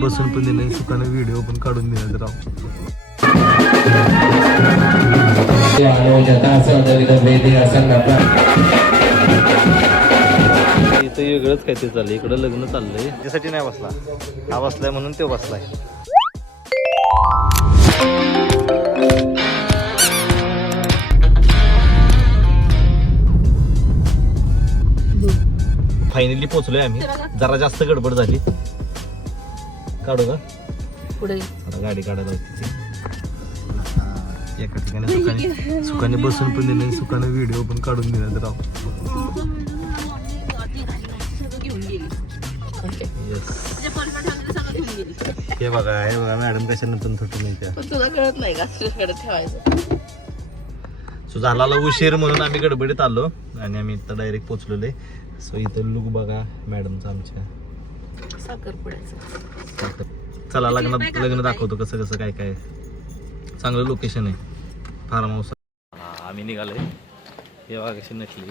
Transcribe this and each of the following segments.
बसून पण दिले, सुखाने व्हिडिओ पण काढून दिला राव. इथं वेगळंच काय ते चाललंय, इकडं लग्न चाललंय, त्यासाठी नाही बसला, हा बसलाय म्हणून तो बसलाय. फायनली पोहोचलोय आम्ही. जरा जास्त गडबड झाली. काढू का पुढे गाडी काढायला होती. एका ठिकाणी सुखाने बसून पण दिले, सुखाने व्हिडिओ पण काढून दिला राव. हे बघा, हे बघा मॅडम कशा नंतर थोडं नाही त्या, तुला कळत नाही का ठेवायचं. सो झाला उशीर म्हणून आम्ही गडबडीत आलो आणि आम्ही इथं डायरेक्ट पोहोचलेलो. सो इथं लुक बघा मॅडमचा आमच्या. साखर. चला लग्न दाखवतो कसं कसं काय काय. चांगलं लोकेशन आहे, फार्म हाऊस. आम्ही निघालोय. हे बघा कशी नटली.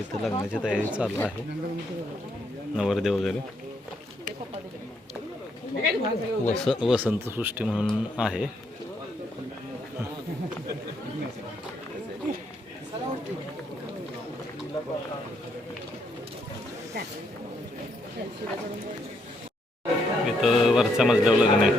इथं लग्नाची तयारी चालू आहे. नवरदे वगैरे वसंत सृष्टी म्हणून आहे. इथं वरच्या मजल्यावर लग्न आहे.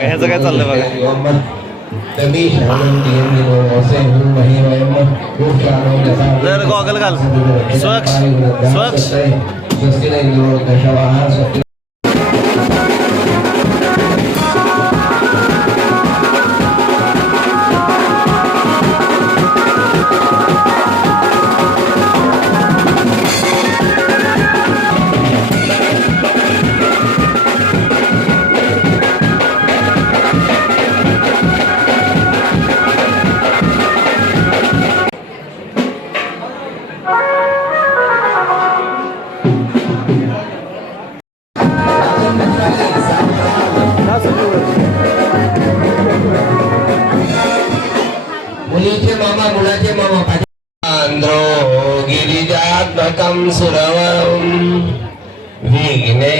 ह्याचं काय चाललंय बघा. जर गॉगल घाल. स्वच्छ स्वच्छ. मुलीचे मामा मुलाचे मामा आंध्रो गिरिजात्मकं सुरवरं विघ्नेश्वरं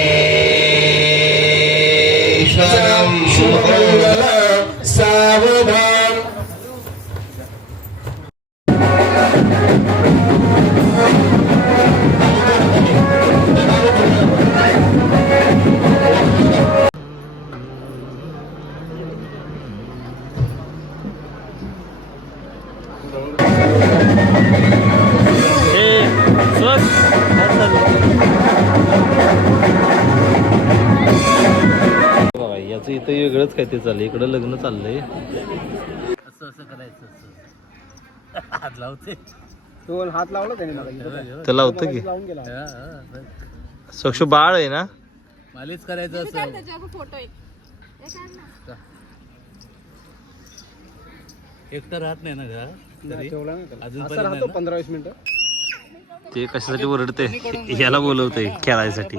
मंगल सावधान. याचं इथं वेगळंच काय ते चाललंय, इकडं लग्न चाललंय. असं असं करायचं, हात लावते. हात लावला त्याने, तर लावतं की सक्षू बाळ आहे ना, मालिश करायचं असं. एकटा राहत नाही ना घरात, अजून 15-20 मिनिटं. ते कशासाठी ओरडते, याला बोलवते खेळायसाठी.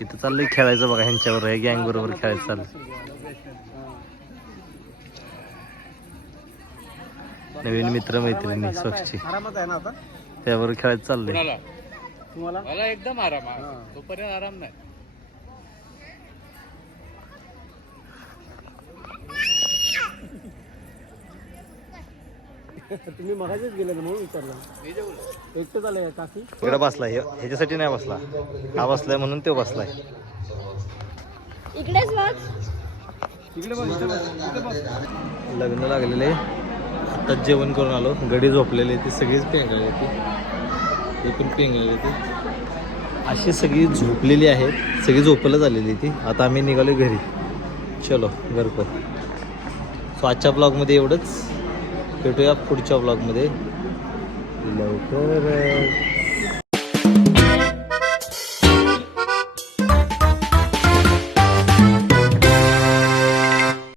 इथं चाललंय खेळायचं बघा, ह्यांच्यावर गँग बरोबर खेळायचं चाललंय. नवीन मित्र मैत्रिणी स्वच्छची त्यावर खेळायचं चाललंय. मला एकदम आराम, तोपर्यंत आराम नाही. तुम्ही मगाशीच गेले म्हणून विचारलं. एकटं झालंय काकी. इकडे बसलाय ह्याच्यासाठी नाही बसला, हा बसलाय म्हणून तो बसलाय. इकडेच बघ. इकडे बघ, इकडे बघ. लग्न लागलेले, आत्ताच जेवण करून आलो. गडी झोपलेले ती सगळीच पेंगळली होती, ती पण पेंगळली होती. अशी सगळी झोपलेली आहेत, सगळी झोपायला झालेली ती. आता आम्ही निघालो घरी. चलो घर को. सो आजच्या ब्लॉगमध्ये एवढंच. भेटूया पुढच्या ब्लॉगमध्ये लवकर.